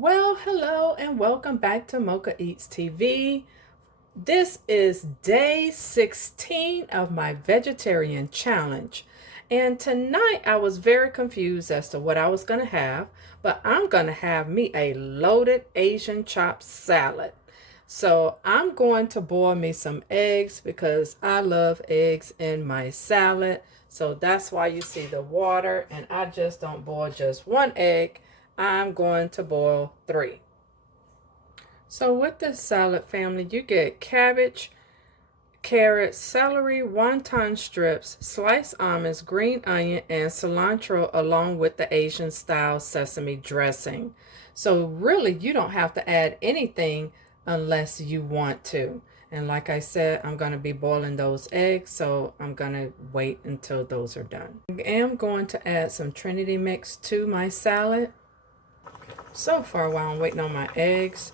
Well, hello and welcome back to Mocha Eats TV. This is day 16 of my vegetarian challenge. And tonight I was very confused as to what I was going to have, but I'm going to have me a loaded Asian chopped salad. So I'm going to boil me some eggs because I love eggs in my salad. So that's why you see the water, and I just don't boil just one egg. I'm going to boil 3. So with this salad family, you get cabbage, carrots, celery, wonton strips, sliced almonds, green onion, and cilantro along with the Asian style sesame dressing. So really you don't have to add anything unless you want to. And like I said, I'm going to be boiling those eggs, so I'm going to wait until those are done. I am going to add some Trinity mix to my salad. So far while I'm waiting on my eggs,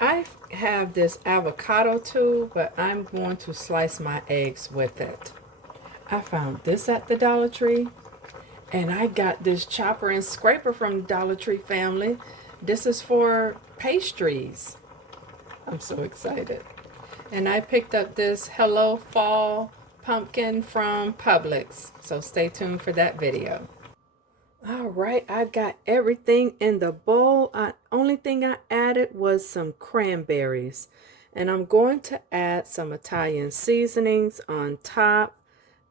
I have this avocado tool, but I'm going to slice my eggs with it. I found this at the Dollar Tree, and I got this chopper and scraper from the Dollar Tree family. This is for pastries. I'm so excited. And I picked up this Hello Fall pumpkin from Publix, so stay tuned for that video. All right, I got everything in the bowl. Only thing I added was some cranberries. And I'm going to add some Italian seasonings on top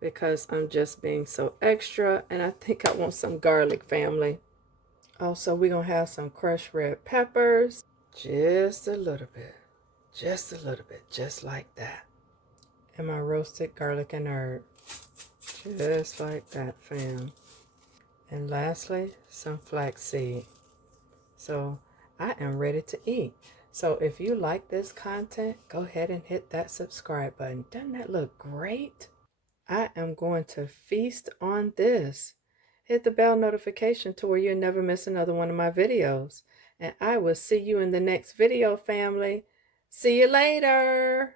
because I'm just being so extra. And I think I want some garlic, family. Also, we're going to have some crushed red peppers. Just a little bit. Just a little bit. Just like that. And my roasted garlic and herb. Just like that, fam. And lastly, some flaxseed. So I am ready to eat. So if you like this content, go ahead and hit that subscribe button. Doesn't that look great? I am going to feast on this. Hit the bell notification to where you'll never miss another one of my videos. And I will see you in the next video, family. See you later.